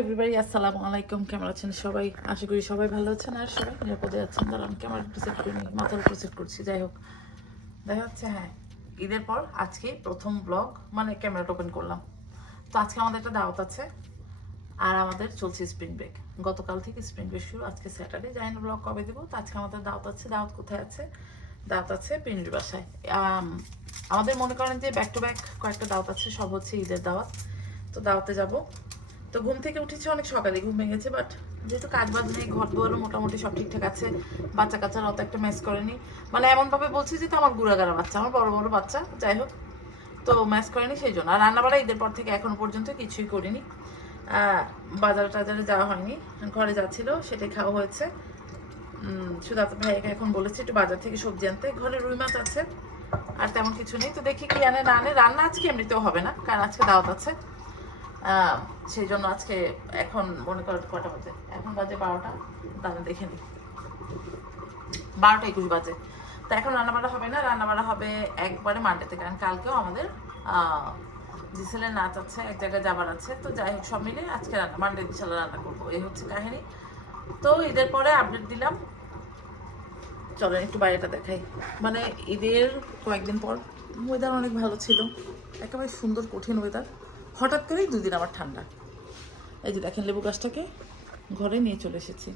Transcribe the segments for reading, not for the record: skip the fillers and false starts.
Everybody, আসসালামু আলাইকুম। কেমন আছেন সবাই? আশা করি সবাই ভালো আছেন আর সবাই নিরাপদে আছেন। দাঁড়ান, ক্যামেরা একটু সেট করে নিই, মাথার উপর সেট করছি। যাই হোক, দেখা যাচ্ছে। হ্যাঁ, ঈদের পর আজকে প্রথম ব্লগ, মানে ক্যামেরাটা ওপেন করলাম। তো আজকে আমাদের একটা দাওয়াত আছে আর আমাদের চলছে স্প্রিং ব্রেক। গতকাল থেকে স্প্রিং ব্রেক শুরু, আজকে স্যাটারডে। জানি না ব্লগ কবে দেবো। তো আজকে আমাদের দাওয়াত আছে। দাওয়াত কোথায় আছে? দাওয়াত আছে পিন্ডির বাসায়। আমাদের মনে করেন যে ব্যাক টু ব্যাক কয়েকটা দাওয়াত আছে, সব হচ্ছে ঈদের দাওয়াত। তো দাওয়াতে যাব। তো ঘুম থেকে উঠেছে অনেক সকালে, ঘুম ভেঙেছে। বাট যেহেতু কাজ বাজ নেই, ঘর দুয়ারও মোটামুটি সব ঠিকঠাক আছে, বাচ্চা কাচ্চারা অত একটা ম্যাচ করেনি। মানে এমনভাবে বলছি যে তো আমার গুড়াগাড়া বাচ্চা, আমার বড় বড় বাচ্চা, যাই হোক, তো ম্যাচ করেনি সেই জন্য। আর রান্নাবাড়া ঈদের পর থেকে এখনো পর্যন্ত কিছুই করিনি। বাজারে টাজারে যাওয়া হয়নি, ঘরে যাচ্ছিল সেটাই খাওয়া হয়েছে। শুধু ভাইয়াকে এখন বলেছি একটু বাজার থেকে সবজি আনতে। ঘরে রুই মাছ আছে, আর তেমন কিছু নেই। তো দেখি কি আনে না আনে। রান্না আজকে এমনিতেও হবে না, কারণ আজকে দাওয়াত আছে। সেই জন্য আজকে এখন মনে করেন কটা বাজে, এখন বাজে 12টা। তাহলে দেখে নিই, 12টা 21 বাজে। তো এখন রান্নাবাড়া হবে না, রান্নাবাড়া হবে একবারে মানডেতে। কারণ কালকেও আমাদের জিসেলের নাচ আছে, এক জায়গায় যাবার আছে। তো যাই হোক, সব মিলে আজকে মানডে ইনশাল্লাহ রান্না করবো, এই হচ্ছে কাহিনী। তো ঈদের পরে আপডেট দিলাম। চলেন একটু বাইরেটা দেখাই। মানে ঈদের কয়েকদিন পর ওয়েদার অনেক ভালো ছিল, একেবারে সুন্দর কঠিন ওয়েদার। হঠাৎ করেই 2 দিন আবার ঠান্ডা। এই যে দেখেন, লেবু গাছটাকে ঘরে নিয়ে চলে এসেছি।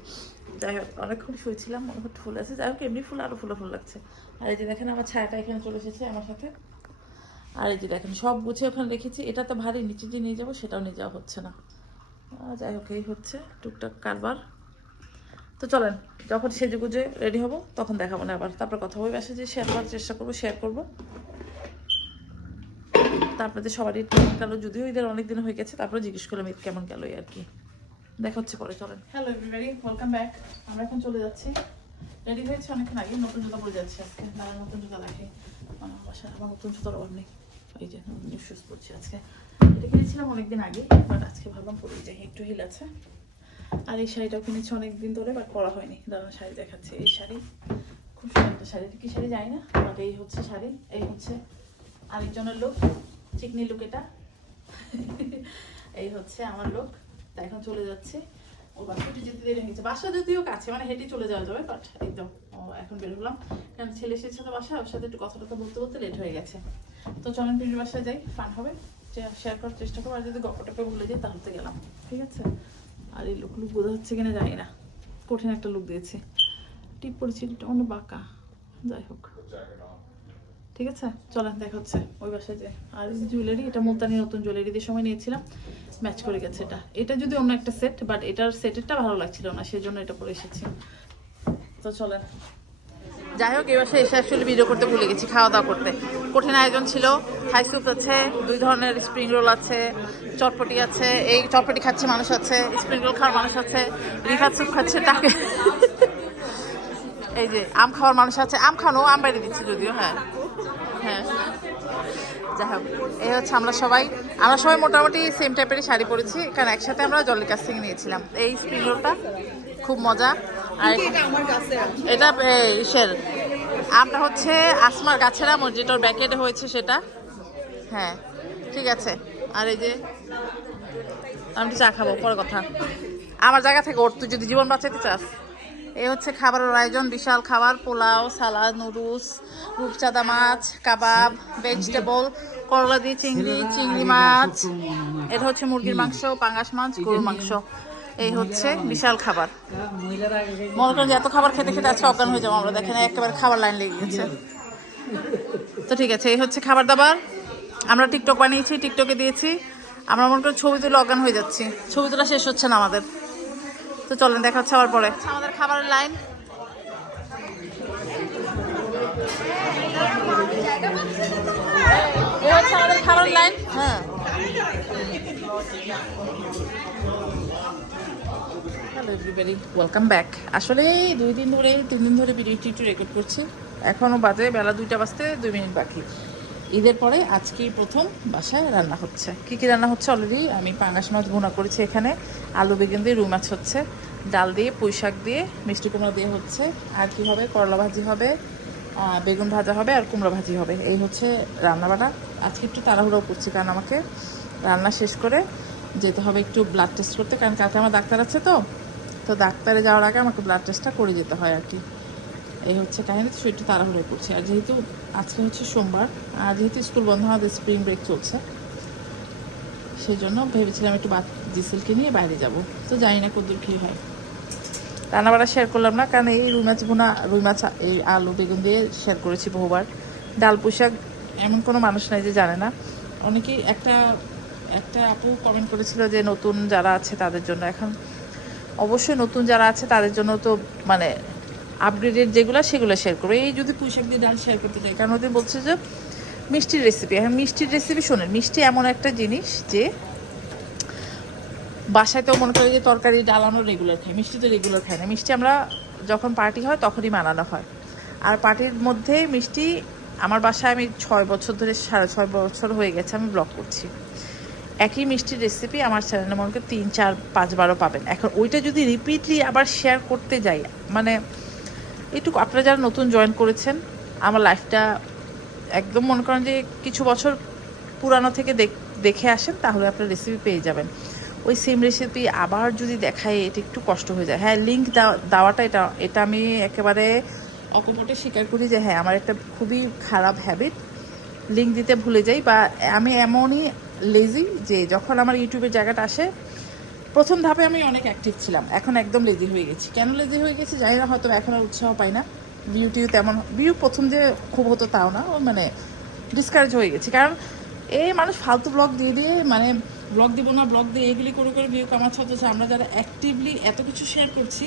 যাই হোক, অনেকক্ষণ শুয়েছিলাম, মনে হয় ফুল আছে। যাই হোক, এমনি ফুল আরও ফুল লাগছে। আর এই যে দেখেন, আমার ছায়াটা এখানে চলে এসেছে আমার সাথে। আর এই যে দেখেন, সব গুছিয়ে ওখানে রেখেছি। এটা তো ভারী, নিচে যে নিয়ে যাবো সেটাও নিয়ে যাওয়া হচ্ছে না। যাই হোক, এই হচ্ছে টুকটাক কারবার। তো চলেন, যখন সেজে গুজে রেডি হবো তখন দেখাবো না আবার। তারপর কথা বলবো, বাসে যে শেয়ার করার চেষ্টা করবো, শেয়ার করবো। তারপরে সবারই কেমন গেল, যদিও ঈদের অনেক দিন হয়ে গেছে, তারপরে জিজ্ঞেস করলাম ঈদ কেমন গেল আর কি। দেখা হচ্ছে পরে, চলেন। Hello everybody, welcome back. আমরা এখন চলে যাচ্ছি, রেডি হয়েছে অনেকক্ষণ আগে। নতুন জুতা পরে যাচ্ছি আজকে। দাঁড়া, নতুন জুতা রাখি, আমার বাসায় আমার নতুন জুতার অভাব নেই। এই যে নিউ শুজ পরছি আজকে। এটা কিনেছিলাম অনেকদিন আগে, বাট আজকে ভাবলাম পরে যাই, একটু হিল আছে। আর এই শাড়িটাও কিনেছি অনেকদিন ধরে, বাট পরা হয়নি। দাঁড়া, শাড়ি দেখাচ্ছে। এই শাড়ি খুব সুন্দর একটা শাড়ি, কি শাড়ি জানি না, বাট এই হচ্ছে শাড়ি। এই হচ্ছে আরেকজনের লুক, চিকনি লুক এটা। এই হচ্ছে আমার লুক। তা এখন চলে যাচ্ছে। ও বাসাটি যেতে দেরি হয়ে গেছে, বাসা যদিও কাছে, মানে হেঁটে চলে যাওয়া যাবে, বাট একদম এখন বের হলাম। কারণ ছেলে এসেছে তো বাসায়, ওর সাথে একটু কথা টথা বলতে বলতে লেট হয়ে গেছে। তো চলেন পিন্ডির বাসায় যাই, ফান হবে, শেয়ার করার চেষ্টা করবো। আর যদি গল্পটাকে ভুলে যাই তাহলে তো গেলাম, ঠিক আছে। আর এই লুক বোঝা হচ্ছে কিনা জানি না, কঠিন একটা লুক দিয়েছি। টিপ পড়েছি, অন্য বাঁকা। যাই হোক, ঠিক আছে, চলেন দেখা হচ্ছে ওই বাসায় যে। আর জুয়েলারি, এটা মুলতানি নতুন জুয়েলারি দিয়ে সময় নিয়েছিলাম, ম্যাচ করে গেছে। এটা যদি অন্য একটা সেট, বাট এটার সেটেরটা ভালো লাগছিল না, সেই জন্য এটা পরে এসেছি। তো চলেন। যাই হোক, এই বাসায় এসে অ্যাকচুয়ালি ভিডিও করতে ভুলে গেছি, খাওয়া দাওয়া করতে। কঠিন আয়োজন ছিল। থাই স্যুপ আছে, 2 ধরনের স্প্রিং রোল আছে, চটপটি আছে। এই চটপটি খাচ্ছে মানুষ আছে, স্প্রিং রোল খাওয়ার মানুষ আছে, রিফাত স্যুপ খাচ্ছে তাকে। এই যে আম খাওয়ার মানুষ আছে, আম খানো, আম বাইরে দিচ্ছে যদিও। হ্যাঁ হ্যাঁ, যাই হোক, এই হচ্ছে আমরা সবাই মোটামুটি সেম টাইপেরই শাড়ি পরেছি, কারণ একসাথে আমরা জলের কাছ থেকে নিয়েছিলাম। এই স্প্রিং রোলটা খুব মজা। আর এটা ইসের আমটা হচ্ছে আসমার গাছের আম, যেটার ব্যাকেটে হয়েছে সেটা। হ্যাঁ, ঠিক আছে। আর এই যে আমি চা খাবো, পরে কথা। আমার জায়গা থেকে ওর, তুই যদি জীবন বাঁচাতে চাস। এই হচ্ছে খাবারের আয়োজন, বিশাল খাবার, পোলাও, সালাদ, নুডলস, রূপচাঁদা মাছ, কাবাব, ভেজিটেবল, করলা দিয়ে চিংড়ি, চিংড়ি মাছ। এটা হচ্ছে মুরগির মাংস, পাঙ্গাস মাছ, গরুর মাংস। এই হচ্ছে বিশাল খাবার। মনে করেন যে এত খাবার খেতে খেতে আজকে অজ্ঞান হয়ে যাবো আমরা। দেখেন একেবারে খাবার লাইন লেগে গেছে। তো ঠিক আছে, এই হচ্ছে খাবার দাবার। আমরা টিকটক বানিয়েছি, টিকটকে দিয়েছি। আমরা মনে করি ছবি তুলে অজ্ঞান হয়ে যাচ্ছি, ছবি তোলা শেষ হচ্ছে না আমাদের। তো চলেন, দেখা হচ্ছে আবার পরে। আমাদের খাবারের লাইন। আমাদের খাবারের লাইন। হ্যাঁ, হ্যালো এভরিবডি, ওয়েলকাম ব্যাক। আসলে 3 দিন ধরে ভিডিওটি একটু রেকর্ড করছি। এখনও বাজে বেলা 2টা বাজতে 2 মিনিট বাকি। ঈদের পরে আজকেই প্রথম বাসায় রান্না হচ্ছে। কী কী রান্না হচ্ছে অলরেডি আমি পাঙ্গাস মাছ ভুনা করেছি এখানে, আলু বেগুন দিয়ে রুই মাছ হচ্ছে, ডাল দিয়ে, পুঁই শাক দিয়ে, মিষ্টি কুমড়া দিয়ে হচ্ছে। আর কি হবে, করলা ভাজি হবে, বেগুন ভাজা হবে, আর কুমড়া ভাজি হবে। এই হচ্ছে রান্নাবান্না। আজকে একটু তাড়াহুড়ো করছি, কারণ আমাকে রান্না শেষ করে যেতে হবে একটু ব্লাড টেস্ট করতে, কারণ কালকে আমার ডাক্তার আছে। তো তো ডাক্তারে যাওয়ার আগে আমাকে ব্লাড টেস্টটা করে যেতে হয় আর কি। এই হচ্ছে কাহিনী। তো একটু তাড়াহুড়ো করছি। আর যেহেতু আজকে হচ্ছে সোমবার, আর যেহেতু স্কুল বন্ধ, আমাদের স্প্রিং ব্রেক চলছে, সেই জন্য ভেবেছিলাম একটু জিসেলকে নিয়ে বাইরে যাব। তো জানি না কতদূর কী হয়। রান্নাবাড়া শেয়ার করলাম না, কারণ এই রুই মাছ এই আলু বেগুন দিয়ে শেয়ার করেছি বহুবার। ডাল পুঁইশাক এমন কোনো মানুষ নাই যে জানে না। অনেকেই একটা আপু কমেন্ট করেছিল যে নতুন যারা আছে তাদের জন্য। এখন অবশ্যই নতুন যারা আছে তাদের জন্য তো মানে আপগ্রেডেড যেগুলো সেগুলো শেয়ার করবো। এই যদি পুঁইশাক দিয়ে ডাল শেয়ার করতে চাই, কারণ ওদের বলছে যে মিষ্টির রেসিপি। হ্যাঁ, মিষ্টির রেসিপি শোনেন, মিষ্টি এমন একটা জিনিস যে বাসায় তো মনে করি যে তরকারি ডাল আমরা রেগুলার খাই, মিষ্টি তো রেগুলার খাই না। মিষ্টি আমরা যখন পার্টি হয় তখনই বানানো হয়। আর পার্টির মধ্যে মিষ্টি আমার বাসায় আমি 6 বছর ধরে, 6.5 বছর হয়ে গেছে আমি ব্লগ করছি। একই মিষ্টির রেসিপি আমার চ্যানেলে মনে করি 3, 4, 5 বারও পাবেন। এখন ওইটা যদি রিপিটলি আবার শেয়ার করতে যাই, মানে একটু আপনারা যারা নতুন জয়েন করেছেন আমার লাইফটা একদম মনে করেন যে কিছু বছর পুরানো থেকে দেখে আসেন, তাহলে আপনার রেসিপি পেয়ে যাবেন। ওই সেম রেসিপি আবার যদি দেখায় এটা একটু কষ্ট হয়ে যায়। হ্যাঁ, লিঙ্ক দেওয়াটা এটা আমি একেবারে অকপটে স্বীকার করি যে হ্যাঁ আমার একটা খুবই খারাপ হ্যাবিট, লিঙ্ক দিতে ভুলে যাই। বা আমি এমনই লেজি যে যখন আমার ইউটিউবের জায়গাটা আসে, প্রথম ধাপে আমি অনেক অ্যাক্টিভ ছিলাম, এখন একদম লেজি হয়ে গেছি। কেন লেজি হয়ে গেছি জানি না, হয়তো এখন আর উৎসাহ পাই না। তেমন ভিউ প্রথম যে খুব হতো তাও না, ওই মানে ডিসকারেজ হয়ে গেছি। কারণ এই মানুষ ফালতু ব্লগ দিয়ে মানে ব্লগ দিব না, ব্লগ দিয়ে এগুলি করে ভিউ কামাচ্ছে। অথচ আমরা যারা অ্যাক্টিভলি এত কিছু শেয়ার করছি,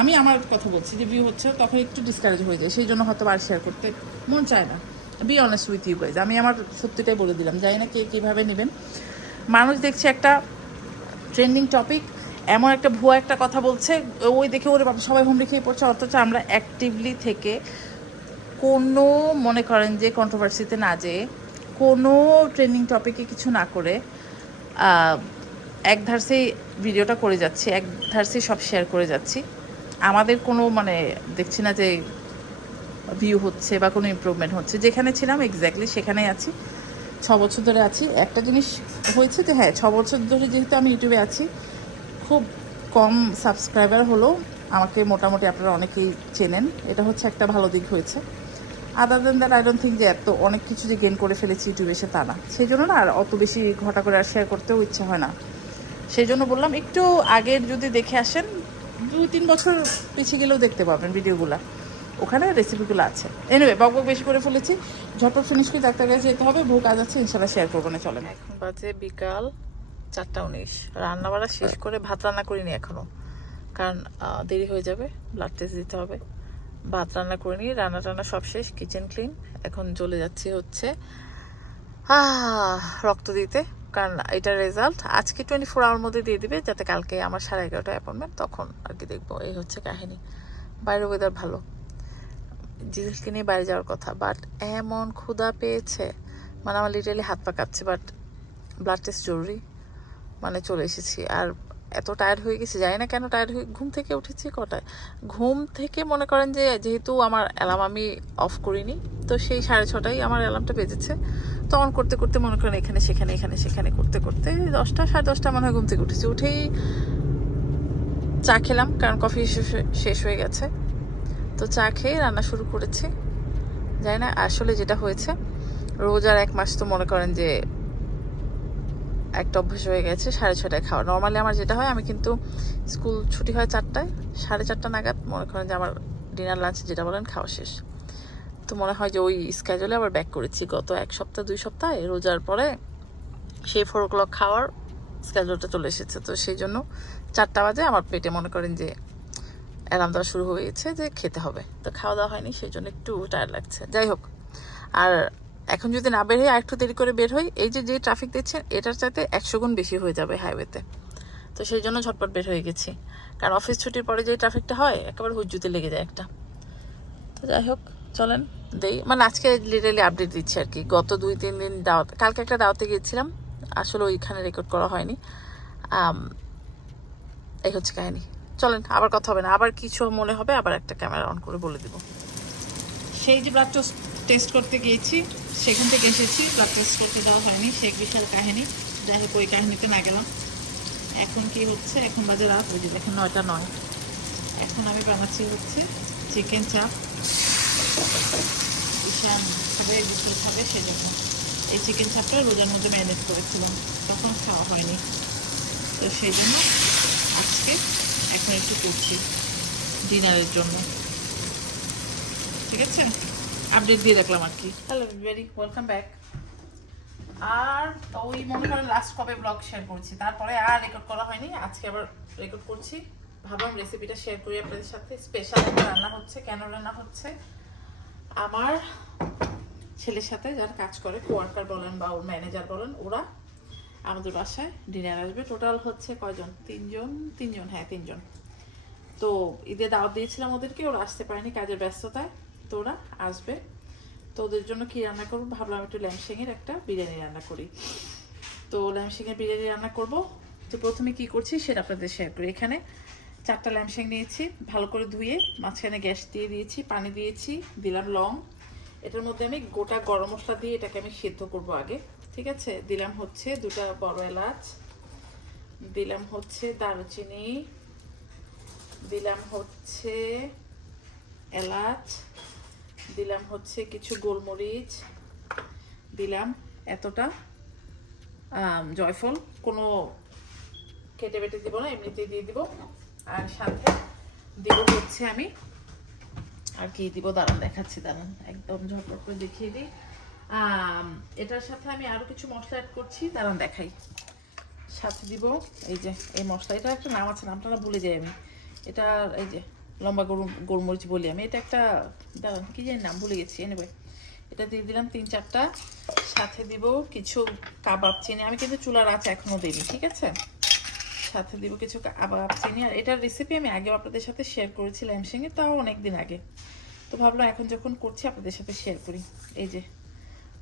আমি আমার কথা বলছি যে ভিউ হচ্ছে, তখন একটু ডিসকারেজ হয়ে যায়। সেই জন্য হয়তো আর শেয়ার করতে মন চায় না। Be honest with you guys, আমি আমার সত্যিটাই বলে দিলাম। জানি না কে কীভাবে নেবেন। মানুষ দেখছে একটা ট্রেন্ডিং টপিক, এমন একটা ভুয়া একটা কথা বলছে, ওই দেখে ওরে বাবা সবাই হুমড়ি খেয়ে পড়ছে। অথচ আমরা অ্যাক্টিভলি থেকে কোনো মনে করেন যে কন্ট্রোভার্সিতে না যেয়ে, কোনো ট্রেন্ডিং টপিকে কিছু না করে এক ধারসেই ভিডিওটা করে যাচ্ছি, এক ধারসেই সব শেয়ার করে যাচ্ছি। আমাদের কোনো মানে দেখছি না যে ভিউ হচ্ছে বা কোনো ইমপ্রুভমেন্ট হচ্ছে। যেখানে ছিলাম এক্স্যাক্টলি সেখানেই আছি, 6 বছর ধরে আছি। একটা জিনিস হয়েছে যে হ্যাঁ, 6 বছর ধরে যেহেতু আমি ইউটিউবে আছি, খুব কম সাবস্ক্রাইবার হলেও আমাকে মোটামুটি আপনারা অনেকেই চেনেন, এটা হচ্ছে একটা ভালো দিক হয়েছে। আদার দেন দ্যাট আই ডোন্ট থিঙ্ক যে এত অনেক কিছু যে গেন করে ফেলেছি ইউটিউবে এসে, তা না। সেই জন্য না আর অত বেশি ঘটা করে আর শেয়ার করতেও ইচ্ছা হয় না। সেই জন্য বললাম একটু আগের যদি দেখে আসেন, 2-3 বছর পিছিয়ে গেলেও দেখতে পাবেন ভিডিওগুলো, ওখানে রেসিপিগুলো আছে। এনিওয়ে বক বেশি করে ফেলেছি, ঝটপট ফিনিশ করে ডাক্তার কাছে যেতে হবে। ভোগ কাজ আছে, ইনশাল্লাহ শেয়ার করবো না। চলেন, এখন বাজে বিকাল 4টা 19। রান্নাবাড়া শেষ করে ভাত রান্না করিনি এখনও, কারণ দেরি হয়ে যাবে, ব্লাড টেস্ট দিতে হবে। ভাত রান্না করে নিয়ে রান্না সব শেষ, কিচেন ক্লিন। এখন চলে যাচ্ছি হচ্ছে রক্ত দিতে, কারণ এটার রেজাল্ট আজকে 24 আওয়ার মধ্যে দিয়ে দিবে, যাতে কালকে আমার 11:30 অ্যাপয়েন্টমেন্ট, তখন আর কি দেখবো। এই হচ্ছে কাহিনী। বাইরে ওয়েদার ভালো, জিজেলকে নিয়ে বাইরে যাওয়ার কথা, বাট এমন ক্ষুধা পেয়েছে, মানে আমার লিটারালি হাত পা কাঁপছে। বাট ব্লাড টেস্ট জরুরি, মানে চলে এসেছি। আর এত টায়ার্ড হয়ে গেছি, জানি না কেন টায়ার্ড হয়ে। ঘুম থেকে উঠেছি কটায়, ঘুম থেকে মনে করেন যে যেহেতু আমার অ্যালার্ম আমি অফ করিনি, তো সেই 6:30টায় আমার অ্যালার্মটা বেজেছে। তো অন করতে করতে মনে করেন এখানে সেখানে করতে করতে 10টা 10:30 মনে হয় ঘুম থেকে উঠেছি। উঠেই চা খেলাম, কারণ কফি শেষ হয়ে গেছে। তো চা খেয়ে রান্না শুরু করেছি। জানি না আসলে যেটা হয়েছে, রোজার 1 মাস তো মনে করেন যে একটা অভ্যাস হয়ে গেছে 6:30টায় খাওয়া। নর্মালি আমার যেটা হয়, আমি কিন্তু স্কুল ছুটি হয় 4টায়, 4:30 নাগাদ মনে করেন যে আমার ডিনার লাঞ্চ যেটা বলেন খাওয়া শেষ। তো মনে হয় যে ওই স্কেজুলে আবার ব্যাক করেছি গত 1 সপ্তাহ 2 সপ্তাহে। রোজার পরে সেই 4 o'clock খাওয়ার স্কেজুলটা চলে এসেছে। তো সেই জন্য 4টা বাজে আমার পেটে মনে করেন যে অ্যালার্ম দেওয়া শুরু হয়ে গেছে যে খেতে হবে। তো খাওয়া দাওয়া হয়নি, সেই জন্য একটু টায়ার্ড লাগছে। যাই হোক, আর এখন যদি না বের হই, আর একটু দেরি করে বের হই, এই যে ট্রাফিক দেখছেন এটার চাইতে 100 গুণ বেশি হয়ে যাবে হাইওয়েতে। তো সেই জন্য ঝটপট বের হয়ে গেছি, কারণ অফিস ছুটির পরে যে ট্রাফিকটা হয় একেবারে হুজ্জুতে লেগে যায় একটা। তো যাই হোক, চলেন দেই, মানে আজকে লিটারালি আপডেট দিচ্ছি আর কি। গত 2-3 দিন দাওয়াত, কালকে একটা দাওয়াতে গিয়েছিলাম, আসলে ওইখানে রেকর্ড করা হয়নি। এই হচ্ছে কাহিনী। চলেন, আবার কথা হবে না, আবার কিছু মনে হবে আবার একটা ক্যামেরা অন করে বলে দিব। সেই যে ব্লাড টেস্ট করতে গিয়েছি, সেখান থেকে এসেছি, ব্লাড টেস্ট করতে দেওয়া হয়নি, সে বিশাল কাহিনী। যাই হোক ওই কাহিনীতে না গেলাম। এখন কি হচ্ছে, এখন বাজে রাত, ওই যে দেখেন 9টা 9। এখন আমি বানাচ্ছি হচ্ছে চিকেন চাপ। ঈশান খাবে, গোসল খাবে, সেজন্য এই চিকেন চাপটা রোজার মধ্যে ম্যারিনেট করেছিলাম, তখন খাওয়া হয়নি, তো সেই জন্য আজকে এখন একটু করছি ডিনারের জন্য। ঠিক আছে, আপডেট দিয়ে রাখলাম আর কি। Hello everybody, welcome back. আর ওই মনে করেন লাস্ট কবে ব্লগ শেয়ার করছি, তারপরে আর রেকর্ড করা হয়নি, আজকে আবার রেকর্ড করছি। ভাবলাম রেসিপিটা শেয়ার করি আপনাদের সাথে। স্পেশাল একটা রান্না হচ্ছে। কেন রান্না হচ্ছে, আমার ছেলের সাথে যারা কাজ করে, কোয়ার্কার বলেন বা ওর ম্যানেজার বলেন, ওরা আমাদের বাসায় ডিনার আসবে। টোটাল হচ্ছে কয়জন, তিনজন, হ্যাঁ 3জন। তো ঈদে দাওয়াত দিয়েছিলাম ওদেরকে, ওরা আসতে পারেনি কাজের ব্যস্ততায়, তো ওরা আসবে। তো ওদের জন্য কি রান্না করবো ভাবলাম, একটু ল্যাম্পশিংয়ের একটা বিরিয়ানি রান্না করি। তো ল্যাম্পশিংয়ের বিরিয়ানি রান্না করব। তো প্রথমে কি করছি সেটা আপনাদের শেয়ার করি। এখানে 4টা ল্যাম্পশিং নিয়েছি, ভালো করে ধুয়ে মাঝখানে গ্যাস দিয়ে দিয়েছি, পানি দিয়েছি, দিলাম লং। এটার মধ্যে আমি গোটা গরম মশলা দিয়ে এটাকে আমি সিদ্ধ করব আগে। ঠিক আছে, দিলাম হচ্ছে 2টা বড় এলাচ, দিলাম হচ্ছে দারুচিনি, দিলাম হচ্ছে এলাচ, দিলাম হচ্ছে কিছু গোলমরিচ, দিলাম এতটা জয়ফল, কোনো কেটে বেটে দিব না, এমনিতেই দিয়ে দিব। আর সাথে দিব হচ্ছে আমি আর কি দিব, দাঁড়ান দেখাচ্ছি, দাঁড়ান একদম ঝটপট করে দেখিয়ে দিই। এটার সাথে আমি আরো কিছু মশলা অ্যাড করছি, দাঁড়ান দেখাই। সাথে দিব এই যে এই মশলা, এটা একটা নাম আছে, নামটা না ভুলে যাই আমি। এটা এই যে লম্বা গোলমরিচ বলি আমি, এটা একটা, দাঁড়ান কি জানি নাম ভুলে গেছি। এনিওয়ে এটা দিয়ে দিলাম 3-4টা। সাথে দিব কিছু কাবাব চিনি, আমি কিন্তু চুলার আঁচ এখনো দিইনি। ঠিক আছে, সাথে দিব কিছু কাবাব চিনি। আর এটার রেসিপি আমি আগেও আপনাদের সাথে শেয়ার করেছিলাম ল্যাম্পশিংয়ে, তাও অনেকদিন আগে। তো ভাবলাম এখন যখন করছি আপনাদের সাথে শেয়ার করি। এই যে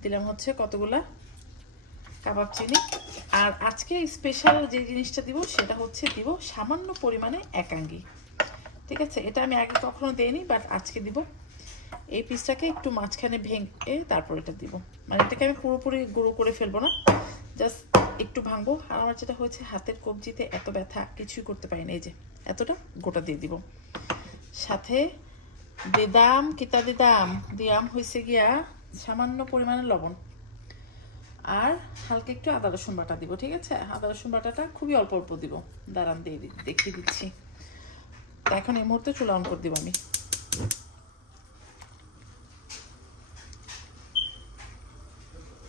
দিলাম হচ্ছে কতগুলা কাবাব চিনি। আর আজকে স্পেশাল যে জিনিসটা দিব সেটা হচ্ছে দিব সামান্য পরিমাণে একাঙ্গি। ঠিক আছে, এটা আমি আগে কখনো দেইনি, বাট আজকে দিব। এই পিসটাকে একটু মাঝখানে ভেঙে তারপর এটা দিব, মানে এটাকে আমি পুরোপুরি গুঁড়ো করে ফেলবো না, জাস্ট একটু ভাঙবো। আর আমার যেটা হয়েছে, হাতের কবজিতে এত ব্যথা, কিছুই করতে পারিনি। এই যে এতটা গোটা দিয়ে দিব। সাথে দিলাম হয়েছে গিয়া সামান্য পরিমাণে লবণ, আর হালকা একটু আদা রসুন বাটা দিব। ঠিক আছে, আদা রসুন বাটাটা খুবই অল্প অল্প দিব, দাঁড়ান দিয়ে দেখিয়ে দিচ্ছি। তো এখন এই মুহূর্তে চুলা অন করে দিব আমি।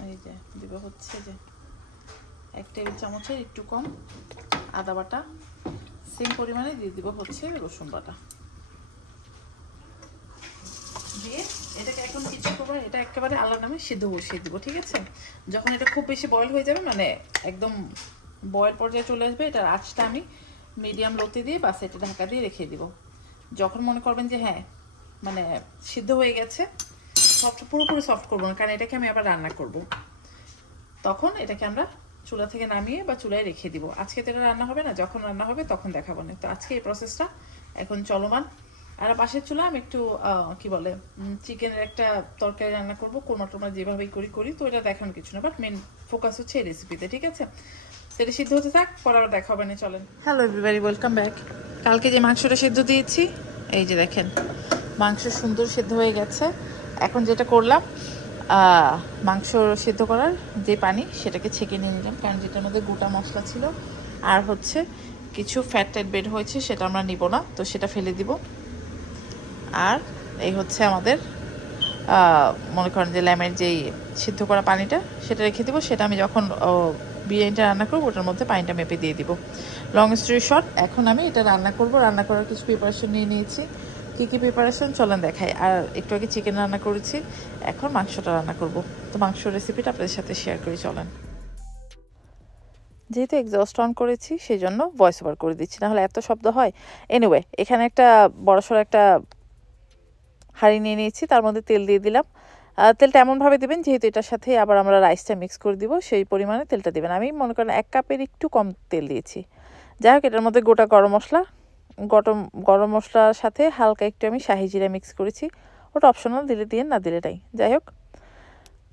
এই যে দিব হচ্ছে যে 1 টেবিল চামচের একটু কম আদা বাটা, সেম পরিমাণে দিয়ে দিব হচ্ছে রসুন বাটা দিয়ে এটাকে এখন কিছু করবো, এটা একেবারে আলাদা নামে সিদ্ধ বসিয়ে দিব। ঠিক আছে, যখন এটা খুব বেশি বয়েল হয়ে যাবে, মানে একদম বয়েল পর্যায়ে চলে আসবে, এটার আঁচটা আমি মিডিয়াম লোতে দিয়ে বাস এটা ঢাকা দিয়ে রেখে দিব। যখন মনে করবেন যে হ্যাঁ মানে সিদ্ধ হয়ে গেছে, সফট, পুরোপুরি সফট করবো না, কারণ এটাকে আমি আবার রান্না করব, তখন এটাকে আমরা চুলা থেকে নামিয়ে বা চুলায় রেখে দিব। আজকে তো এটা রান্না হবে না, যখন রান্না হবে তখন দেখাবো না। তো আজকে এই প্রসেসটা এখন চলমান। আর পাশের চুলা আমি একটু কি বলে চিকেনের একটা তরকারি রান্না করবো, কোরমা টোরমা যেভাবেই করি, তো এটা দেখানোর কিছু না, বাট মেন ফোকাস হচ্ছে এই রেসিপিতে। ঠিক আছে, তো এটা সিদ্ধ হতে থাক, পরে আবার দেখা হবে না, চলেন। Hello everybody, welcome back. কালকে যে মাংসটা সিদ্ধ দিয়েছি, এই যে দেখেন মাংস সুন্দর সিদ্ধ হয়ে গেছে। এখন যেটা করলাম, মাংস সিদ্ধ করার যে পানি সেটাকে ছেঁকে নিয়ে নিলাম, কারণ যেটার মধ্যে গোটা মশলা ছিল আর হচ্ছে কিছু ফ্যাট ট্যাট বের হয়েছে, সেটা আমরা নিব না, তো সেটা ফেলে দিব। আর এই হচ্ছে আমাদের মনে করেন যে ল্যামের যেই সিদ্ধ করা পানিটা, সেটা রেখে দিব। সেটা আমি যখন বিরিয়ানিটা রান্না করবো ওটার মধ্যে পানিটা মেপে দিয়ে দিব। লং স্টোরি শর্ট, এখন আমি এটা রান্না করব। রান্না করার কিছু প্রিপারেশন নিয়ে নিয়েছি। কী কী প্রিপারেশন চলেন দেখাই। আর একটু আগে চিকেন রান্না করেছি, এখন মাংসটা রান্না করব। তো মাংসর রেসিপিটা আপনাদের সাথে শেয়ার করি, চলেন। যেহেতু এক্সস্ট অন করেছি সেই জন্য ভয়েস ওভার করে দিচ্ছি, নাহলে এত শব্দ হয়। এনিওয়ে, এখানে একটা বড়সড় একটা হাঁড়ি নিয়ে নিয়েছি, তার মধ্যে তেল দিয়ে দিলাম। তেলটা এমনভাবে দেবেন যেহেতু এটার সাথে আবার আমরা রাইসটা মিক্স করে দিব, সেই পরিমাণে তেলটা দেবেন। আমি মনে করেন 1 কাপের একটু কম তেল দিয়েছি। যাই হোক, এটার মধ্যে গোটা গরম মশলার সাথে হালকা একটু আমি শাহি জিরা মিক্স করেছি, ওটা অপশনাল, দিলে দিয়ে না দিলে নাই। যাই হোক,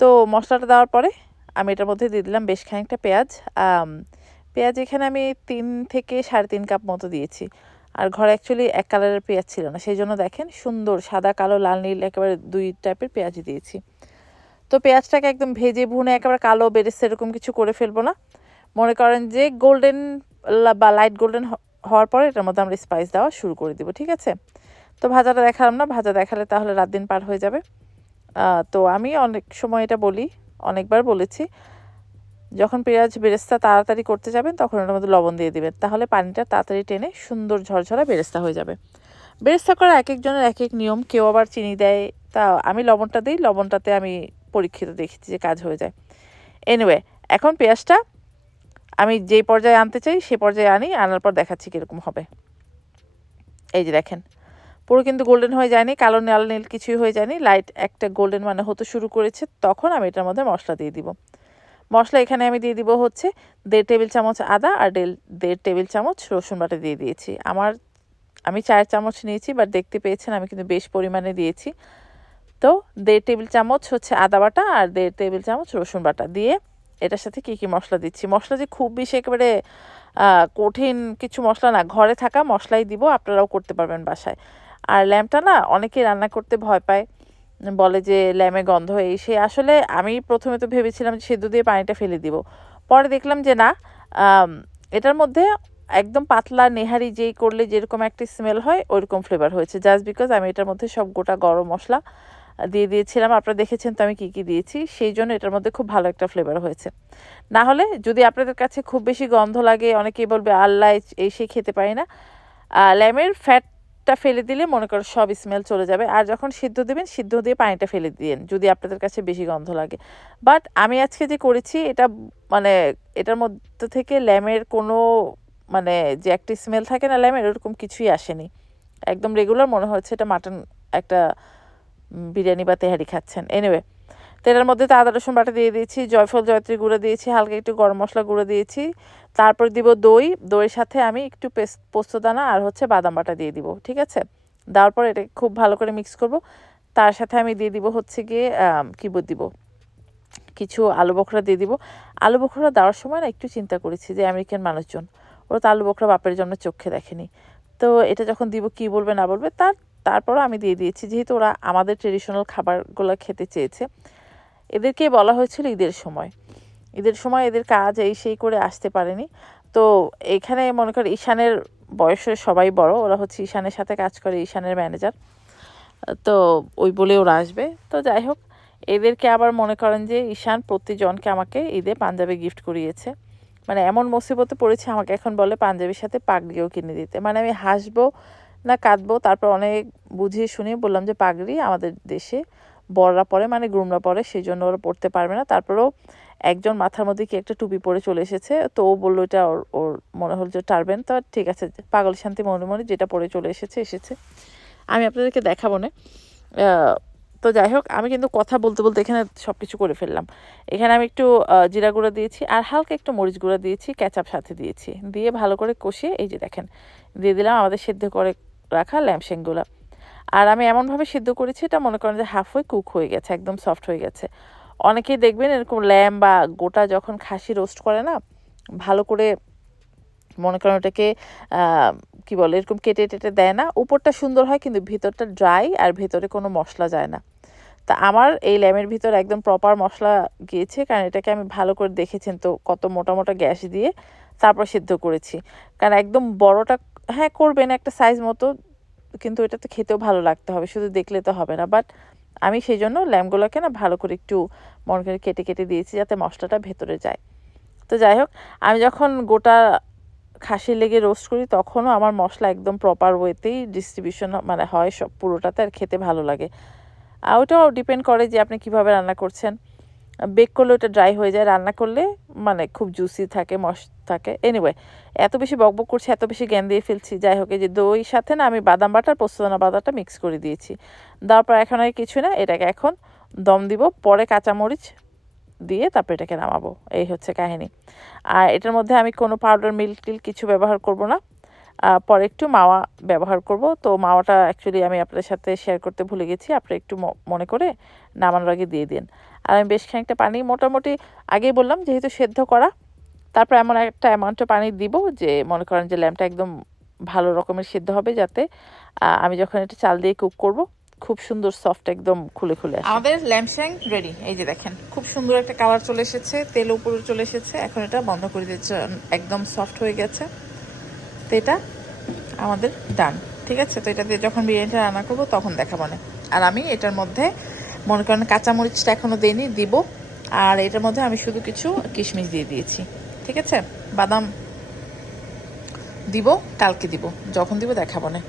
তো মশলাটা দেওয়ার পরে আমি এটার মধ্যে দিয়ে দিলাম বেশ খানিকটা পেঁয়াজ। পেঁয়াজ এখানে আমি 3 থেকে 3.5 কাপ মতো দিয়েছি। আর ঘরে অ্যাকচুয়ালি এক কালারের পেঁয়াজ ছিল না, সেই জন্য দেখেন সুন্দর সাদা কালো লাল নীল একেবারে 2 টাইপের পেঁয়াজই দিয়েছি। তো পেঁয়াজটাকে একদম ভেজে ভুনে একেবারে কালো বেরেস্তা এরকম কিছু করে ফেলবো না। মনে করেন যে গোল্ডেন বা লাইট গোল্ডেন হওয়ার পরে এটার মধ্যে আমরা স্পাইস দেওয়া শুরু করে দিব, ঠিক আছে? তো ভাজাটা দেখালাম না, ভাজা দেখালে তাহলে রাত দিন পার হয়ে যাবে। তো আমি অনেক সময় এটা বলি, অনেকবার বলেছি, যখন পেঁয়াজ বেরেস্তা তাড়াতাড়ি করতে যাবেন তখন ওটার মধ্যে লবণ দিয়ে দিবেন, তাহলে পানিটা তাড়াতাড়ি টেনে সুন্দর ঝরঝরা বেরেস্তা হয়ে যাবে। বেরেস্তা করার এক একজনের এক এক নিয়ম, কেউ আবার চিনি দেয়, তা আমি লবণটা দিই, লবণটাতে আমি পরীক্ষিত দেখেছি যে কাজ হয়ে যায়। এনিওয়ে, এখন পেঁয়াজটা আমি যেই পর্যায়ে আনতে চাই সেই পর্যায়ে আনার পর দেখাচ্ছি কীরকম হবে। এই যে দেখেন, পুরো কিন্তু গোল্ডেন হয়ে যায়নি, কালো লাল নীল কিছুই হয়ে যায়নি, লাইট একটা গোল্ডেন মানে হতে শুরু করেছে। তখন আমি এটার মধ্যে মশলা দিয়ে দিব। মশলা এখানে আমি দিয়ে দিব হচ্ছে 1.5 টেবিল চামচ আদা আর 1.5 টেবিল চামচ রসুন বাটা দিয়ে দিয়েছি। আমি 4 চামচ নিয়েছি, বাট দেখতে পেয়েছেন আমি কিন্তু বেশ পরিমাণে দিয়েছি। তো 1.5 টেবিল চামচ হচ্ছে আদা বাটা আর 1.5 টেবিল চামচ রসুন বাটা দিয়ে এটার সাথে কী কী মশলা দিচ্ছি। মশলা যে খুব বেশি একেবারে কঠিন কিছু মশলা না, ঘরে থাকা মশলাই দিব, আপনারাও করতে পারবেন বাসায়। আর ল্যাম্পটা না অনেকেই রান্না করতে ভয় পায়, বলে যে ল্যামে গন্ধ এই সে। আসলে আমি প্রথমে তো ভেবেছিলাম যে সেদ্ধ দিয়ে পানিটা ফেলে দিব, পরে দেখলাম যে না, এটার মধ্যে একদম পাতলা নেহারি যেই করলে যেরকম একটা স্মেল হয় ওইরকম ফ্লেভার হয়েছে, জাস্ট বিকজ আমি এটার মধ্যে সব গোটা গরম মশলা দিয়ে দিয়েছিলাম। আপনারা দেখেছেন তো আমি কী কী দিয়েছি, সেই জন্য এটার মধ্যে খুব ভালো একটা ফ্লেভার হয়েছে। না হলে যদি আপনাদের কাছে খুব বেশি গন্ধ লাগে, অনেকেই বলবে আল্লাহ এই সে খেতে পারি না, ল্যামের ফ্যাটটা ফেলে দিলে মনে করো সব স্মেল চলে যাবে। আর যখন সিদ্ধ দেবেন, সিদ্ধ দিয়ে পানিটা ফেলে দিন যদি আপনাদের কাছে বেশি গন্ধ লাগে। বাট আমি আজকে যে করেছি এটা মানে এটার মধ্যে থেকে ল্যামের কোনো মানে যে একটা স্মেল থাকে না ল্যামের, ওরকম কিছুই আসেনি। একদম রেগুলার মনে হচ্ছে এটা মাটন একটা বিরিয়ানি বা তেহারি খাচ্ছেন। এনিওয়ে, তেলের মধ্যে তো আদা রসুন বাটা দিয়ে দিয়েছি, জয়ফল জয়ত্রী গুঁড়ো দিয়েছি, হালকা একটু গরম মশলা গুঁড়ো দিয়েছি, তারপর দিব দই, দইয়ের সাথে আমি একটু পোস্তদানা আর হচ্ছে বাদাম বাটা দিয়ে দিব, ঠিক আছে? দেওয়ার পর এটা খুব ভালো করে মিক্স করব। তার সাথে আমি দিয়ে দিব হচ্ছে গিয়ে কী দিব, কিছু আলু বোখরা দিয়ে দিব। আলু বোখরা দেওয়ার সময় না একটু চিন্তা করেছি যে আমেরিকান মানুষজন, ওরা তো আলু বোখরা বাপের জন্য চোখে দেখেনি, তো এটা যখন দিব কী বলবে না বলবে, তারপরও আমি দিয়ে দিয়েছি, যেহেতু ওরা আমাদের ট্রেডিশনাল খাবারগুলো খেতে চেয়েছে। এদেরকে বলা হয়েছিল ঈদের সময় এদের কাজ এই সেই করে আসতে পারেনি। তো এখানে মনে কর ঈশানের বয়সের সবাই বড়, ওরা হচ্ছে ঈশানের সাথে কাজ করে, ঈশানের ম্যানেজার, তো ওই বলে ওরা আসবে। তো যাই হোক, এদেরকে আবার মনে করেন যে ঈশান প্রতিজনকে আমাকে ঈদে পাঞ্জাবি গিফট করিয়েছে। মানে এমন মুসিবতে পড়েছে, আমাকে এখন বলে পাঞ্জাবির সাথে পাগড়িও কিনে দিতে। মানে আমি হাসবো না কাঁদবো, তারপর অনেক বুঝিয়ে শুনিয়ে বললাম যে পাগড়ি আমাদের দেশে বড়রা পরে, মানে গ্রুমরা পরে, সেই জন্য ওরা পড়তে পারবে না। তারপরেও একজন মাথার মধ্যে কি একটা টুপি পরে চলে এসেছে, তো ও বললো এটা ওর মনে হল যে টারবেন, তো ঠিক আছে, পাগল শান্তি মনে মনে যেটা পরে চলে এসেছে, আমি আপনাদেরকে দেখাবো না। তো যাই হোক, আমি কিন্তু কথা বলতে বলতে এখানে সব কিছু করে ফেললাম। এখানে আমি একটু জিরা গুঁড়া দিয়েছি আর হালকা একটু মরিচ গুঁড়া দিয়েছি, ক্যাচাপ সাথে দিয়েছি, দিয়ে ভালো করে কষিয়ে এই যে দেখেন দিয়ে দিলাম আমাদের সেদ্ধ করে রাখা ল্যাম্পশেংগুলো। আর আমি এমনভাবে সিদ্ধ করেছি এটা মনে করেন যে হাফওয়ে কুক হয়ে গেছে, একদম সফট হয়ে গেছে। অনেকেই দেখবেন এরকম ল্যাম্প বা গোটা যখন খাসি রোস্ট করে না, ভালো করে মনে করেন ওটাকে কি বলে এরকম কেটে টেটে দেয় না, উপরটা সুন্দর হয় কিন্তু ভিতরটা ড্রাই আর ভেতরে কোনো মশলা যায় না। তা আমার এই ল্যামের ভিতর একদম প্রপার মশলা গিয়েছে, কারণ এটাকে আমি ভালো করে দেখেছেন তো কত মোটা মোটা গ্যাস দিয়ে তারপর সিদ্ধ করেছি। কারণ একদম বড়টা হ্যাঁ করবেন একটা সাইজ মতো, কিন্তু এটা তো খেতেও ভালো লাগতে হবে, শুধু দেখলে তো হবে না। বাট আমি সেই জন্য ল্যাম্পগুলোকে না ভালো করে একটু মনে করে কেটে কেটে দিয়েছি যাতে মশলাটা ভেতরে যায়। তো যাই হোক, আমি যখন গোটা খাসির লেগে রোস্ট করি তখনও আমার মশলা একদম প্রপার ওয়েতেই ডিস্ট্রিবিউশন মানে হয় সব পুরোটাতে, আর খেতে ভালো লাগে। আর ওটাও ডিপেন্ড করে যে আপনি কিভাবে রান্না করছেন। বেক করলে ওটা ড্রাই হয়ে যায়, রান্না করলে মানে খুব জুসি থাকে, থাকে। এনিওয়ে, এত বেশি বকবক করছি, এত বেশি জ্ঞান দিয়ে ফেলছি। যাই হোক, এই যে দই সাথে না আমি বাদাম বাটার পোস্তদানা বাদাটা মিক্স করে দিয়েছি। দেওয়ার পর এখন আর কিছু না, এটাকে এখন দম দিব, পরে কাঁচামরিচ দিয়ে তারপর এটাকে নামাবো। এই হচ্ছে কাহিনী। আর এটার মধ্যে আমি কোনো পাউডার মিল্ক টিল কিছু ব্যবহার করব না, পরে একটু মাওয়া ব্যবহার করব। তো মাওয়াটা অ্যাকচুয়ালি আমি আপনাদের সাথে শেয়ার করতে ভুলে গেছি, আপনারা একটু মনে করে নামানোর আগে দিয়ে দিন। আর আমি বেশ খানিকটা পানি, মোটামুটি আগেই বললাম যেহেতু সেদ্ধ করা, তারপর এমন একটা অ্যামাউন্টে পানি দিব যে মনে করেন যে ল্যাম্পটা একদম ভালো রকমের সিদ্ধ হবে, যাতে আমি যখন এটা চাল দিয়ে কুক করব খুব সুন্দর সফট একদম খুলে খুলে আসে। আমাদের ল্যাম্পশ্যাং রেডি। এই যে দেখেন খুব সুন্দর একটা কালার চলে এসেছে, তেল উপরে চলে এসেছে। এখন এটা বন্ধ করে দিচ্ছে, একদম সফট হয়ে গেছে। তো এটা আমাদের ডান, ঠিক আছে। তো এটা দিয়ে যখন বিরিয়ানিটা রান্না করবো তখন দেখাবো না। আর আমি এটার মধ্যে মনে করেন কাঁচামরিচটা এখনও দিইনি, দিব। আর এটার মধ্যে আমি শুধু কিছু কিশমিশ দিয়ে দিয়েছি, ঠিক আছে। বাদাম দিব কালকে, দিব যখন দিব দেখাবো না।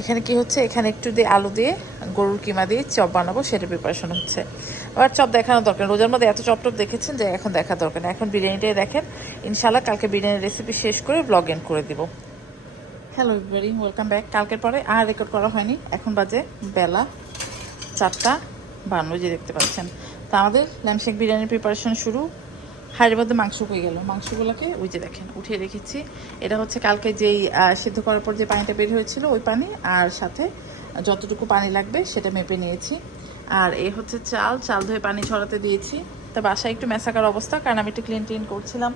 এখানে কি হচ্ছে, এখানে একটু দিয়ে আলু দিয়ে গরুর কিমা দিয়ে চপ বানাবো, সেটা প্রিপারেশন হচ্ছে। আবার চপ দেখানোর দরকার, রোজার মধ্যে এত চপ টপ দেখেছেন যে এখন দেখা দরকার না। এখন বিরিয়ানিটাই দেখেন, ইনশাল্লাহ কালকে বিরিয়ানির রেসিপি শেষ করে ব্লগ এন্ড করে দিব। Hello everybody, welcome back. কালকের পরে আর রেকর্ড করা হয়নি। এখন বাজে বেলা 4:52, যে দেখতে পাচ্ছেন। তো আমাদের ল্যাম্পশেক বিরিয়ানির প্রিপারেশন শুরু। হাড়ির মধ্যে মাংস হয়ে গেল, মাংসগুলোকে ওই যে দেখেন উঠিয়ে রেখেছি। এটা হচ্ছে কালকে যেই সিদ্ধ করার পর যে পানিটা বের হয়েছিল ওই পানি, আর সাথে যতটুকু পানি লাগবে সেটা মেপে নিয়েছি। আর এই হচ্ছে চাল, চাল ধুয়ে পানি ছড়াতে দিয়েছি। তা বাসায় একটু মেসাকার অবস্থা, কারণ আমি একটু ক্লিন করছিলাম।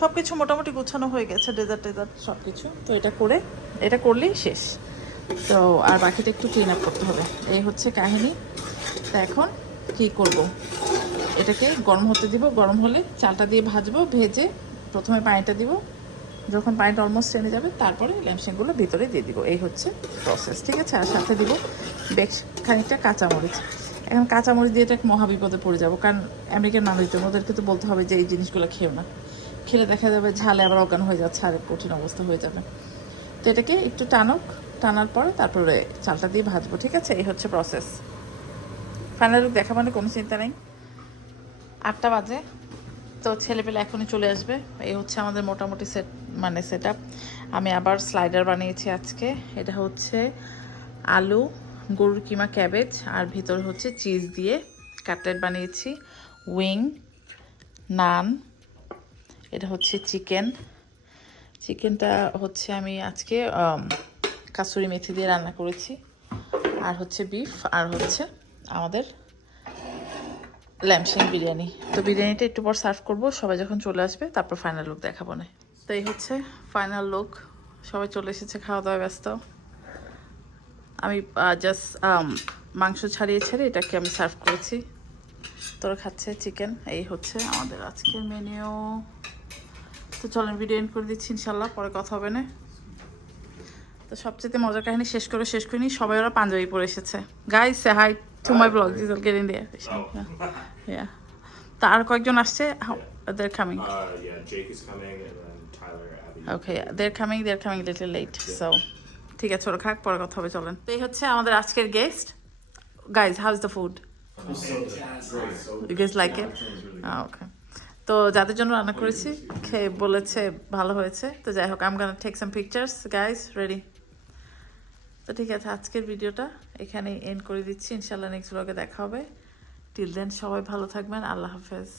সব কিছু মোটামুটি গুছানো হয়ে গেছে, ডেজার্ট সব কিছু। তো এটা করলেই শেষ। তো আর বাকিটা একটু ক্লিন আপ করতে হবে, এই হচ্ছে কাহিনী। তা এখন কি করব, এটাকে গরম হতে দিব। গরম হলে চালটা দিয়ে ভাজবো, ভেজে প্রথমে পানিটা দিব। যখন পানিটা অলমোস্ট টেনে যাবে তারপরে ল্যাম্পশেকগুলো ভিতরে দিয়ে দিব। এই হচ্ছে প্রসেস, ঠিক আছে। আর সাথে দিব বেশ খানিকটা কাঁচামরিচ। এখন কাঁচামরিচ দিয়ে এটা এক মহাবিপদে পড়ে যাবো, কারণ আমেরিকান মানুষজন, ওদেরকে তো বলতে হবে যে এই জিনিসগুলো খেও না। খেলে দেখা যাবে ঝালে আবার অজ্ঞান হয়ে যাচ্ছে, আর কঠিন অবস্থা হয়ে যাবে। তো এটাকে একটু টানার পরে তারপরে চালটা দিয়ে ভাজবো, ঠিক আছে। এই হচ্ছে প্রসেস। ফাইনাল লুক দেখা মানে কোনো চিন্তা নেই। 8টা বাজে, তো ছেলেপেলে এখনই চলে আসবে। এই হচ্ছে আমাদের মোটামুটি সেট আপ। আমি আবার স্লাইডার বানিয়েছি আজকে। এটা হচ্ছে আলু, গরুর কিমা, ক্যাবেজ, আর ভিতরে হচ্ছে চিজ দিয়ে কাটলেট বানিয়েছি। উইং, নান, এটা হচ্ছে চিকেনটা হচ্ছে আমি আজকে কাসুরি মেথি দিয়ে রান্না করেছি। আর হচ্ছে বিফ, আর হচ্ছে আমাদের ল্যাম্পশেক বিরিয়ানি। তো বিরিয়ানিটা একটু পর সার্ভ করবো, সবাই যখন চলে আসবে তারপর ফাইনাল লুক দেখাবো না। তো এই হচ্ছে ফাইনাল লুক, সবাই চলে এসেছে, খাওয়া দাওয়া ব্যস্ত। আমি জাস্ট মাংস ছাড়িয়ে এটাকে আমি সার্ভ করেছি। তোরা খাচ্ছে চিকেন। এই হচ্ছে আমাদের আজকের মেনু। তো চলেন ভিডিও এন্ড করে দিচ্ছি, ইনশাল্লাহ পরে কথা হবে না। তো সবচেয়ে মজার কাহিনী শেষ করিনি, সবাই ওরা পাঞ্জাবি পরে এসেছে। Guys say hi to my blog, this will get in there. Yeah. তা আর কয়েকজন আসছে, they're coming. Yeah, Jake is coming and then Tyler, Abby. Okay, they're coming a little late. So ঠিক আছে, ওরা খাক, পরে কথা হবে, চলেন। তো এই হচ্ছে আমাদের আজকের guest. Guys, how's the food? You guys like it? Okay. তো যাদের জন্য রান্না করেছি খেয়ে বলেছে ভালো হয়েছে। তো যাই হোক, I'm gonna take some pictures. Guys, ready? তো ঠিক আছে, আজকের ভিডিওটা এখানেই এন্ড করে দিচ্ছি। ইনশাল্লাহ নেক্সট ব্লগে দেখা হবে। টিল দেন সবাই ভালো থাকবেন। আল্লাহ হাফেজ।